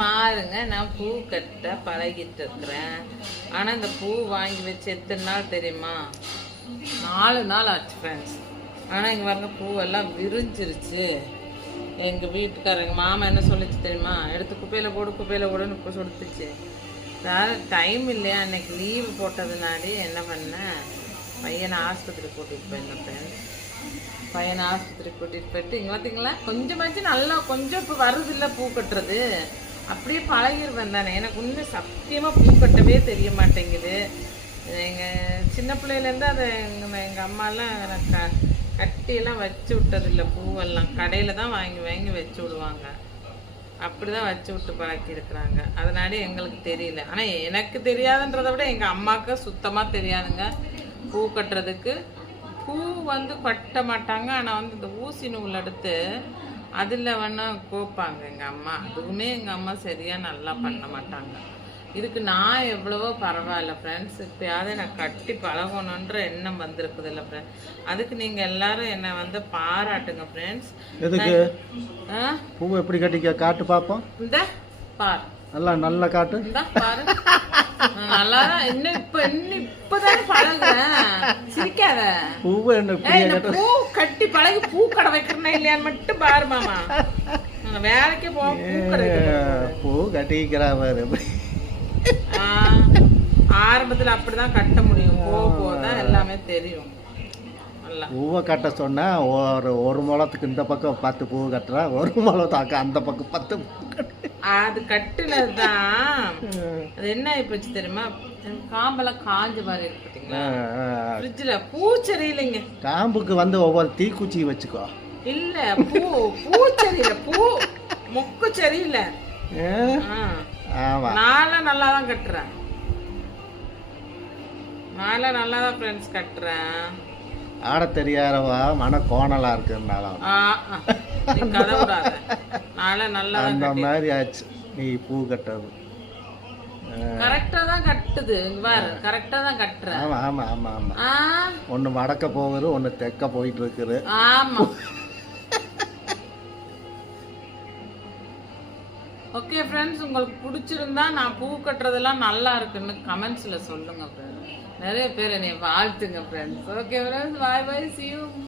பாருங்க, நான் பூ கட்ட பழகிட்டு இருக்கிறேன். ஆனால் இந்த பூ வாங்கி வச்சு எத்தனை நாள் தெரியுமா? 4 நாள் ஆச்சு ஃப்ரெண்ட்ஸ். ஆனால் இங்கே பாருங்க, பூவெல்லாம் விரிஞ்சிருச்சு. எங்கள் வீட்டுக்காரங்க மாமா என்ன சொல்லிச்சு தெரியுமா? எடுத்து குப்பையில் போடுன்னு இப்போ சொல்லிச்சு. அதாவது டைம் இல்லையா, அன்னைக்கு லீவு போட்டதுனாடி என்ன பண்ணேன், பையனை ஆஸ்பத்திரி கூட்டிகிட்டு போயிருந்தேன் ஃப்ரெண்ட்ஸ். பையனை ஆஸ்பத்திரி கூட்டிகிட்டு போயிட்டு இங்கே பார்த்தீங்களா, கொஞ்சமாச்சும் நல்லா கொஞ்சம் இப்போ வருது இல்லை பூ கட்டுறது, அப்படியே பழகிடுவேன் தானே. எனக்கு இன்னும் சத்தியமாக பூ கட்டவே தெரிய மாட்டேங்குது. எங்கள் சின்ன பிள்ளையிலேருந்து அதை எங்கள் அம்மாலாம் எனக்கு கட்டியெல்லாம் வச்சு விட்டதில்லை. பூவெல்லாம் கடையில் தான் வாங்கி வச்சு விடுவாங்க. அப்படி தான் வச்சு விட்டு பழக்கியிருக்கிறாங்க. அதனால எங்களுக்கு தெரியல. ஆனால் எனக்கு தெரியாதுன்றதை விட எங்கள் அம்மாவுக்கு சுத்தமாக தெரியாதுங்க பூ கட்டுறதுக்கு. பூ கட்ட மாட்டாங்க. ஆனால் இந்த ஊசி நூல் எடுத்து அதில் வேணால் கோப்பாங்க எங்கள் அம்மா. அதுவுமே எங்கள் அம்மா சரியாக நல்லா பண்ண மாட்டாங்க. இதுக்கு நான் எவ்வளவோ பரவாயில்ல ஃப்ரெண்ட்ஸ். இப்போயாவது நான் கட்டி பழகணுன்ற எண்ணம் வந்திருக்குது இல்லை ஃப்ரெண்ட்ஸ். அதுக்கு நீங்கள் எல்லாரும் என்னை பாராட்டுங்க ஃப்ரெண்ட்ஸ். எதுக்கு பூ எப்படி கட்டிக்க காட்டு பார்ப்போம். இந்த பார் நல்லா காட்டு. இந்த பாரு, நல்லா இன்னும் இப்பதானே பழகுறேன். சிரிக்காத. பூவை என்ன பூ கட்டி பழகி பூ கடை வைக்கிறேன்னா இல்லையான்னு மட்டும் பாரு மாமா. வேலைக்கே போக பூ கட்டிக்கிறா பாரு. ஆரம்பத்துல அப்படிதான் கட்ட முடியும். போதான் எல்லாமே தெரியும். பூவை கட்ட சொன்னா ஒரு முழத்துக்கு இந்த பக்கம் 10 பூ கட்டுறா, ஒரு முழத்தாக்க அந்த பக்கம் 10 பூ கட்டு. அது கட்டுலதான் அது என்ன ஆயிப்போச்சு தெரியுமா? காம்பெல்லாம் காஞ்ச மாதிரி இருக்கு பாத்தீங்களா? ஃப்ரிட்ஜ்ல பூச்செரி இல்லைங்க. காம்புக்கு ஒவ்வொரு தீக்குச்சி வச்சுக்கோ. இல்ல பூச்செரி இல்ல, பூ மொக்கு செரி இல்ல. நான்லாம் நல்லா தான் கட்டுறேன். நான்லாம் நல்லா தான் ஃப்ரெண்ட்ஸ் கட்டுறேன். ஆட தெரியாதவா மன கோணலா இருக்குன்னாலும் கதை விடாத. நான்லாம் நல்லா அந்த மாதிரி ஆச்சு நீ பூ கட்டது. கரெக்டா தான் கட்டுது பாரு, கரெக்டா தான் கட்டுறேன். ஆமா ஆமா ஆமா ஆமா. ஒன்னு வடக்க போகுது, ஒன்னு தெற்க போயிட்டு இருக்குது. ஆமா. ஓகே ஃப்ரெண்ட்ஸ், உங்களுக்கு பிடிச்சிருந்தா நான் பூ கட்டுறதெல்லாம் நல்லா இருக்குன்னு கமெண்ட்ஸ்ல சொல்லுங்க ஃப்ரெண்ட்ஸ். நிறைய பேர் என்னை வாழ்த்துங்க friends. Okay friends, bye bye, see you.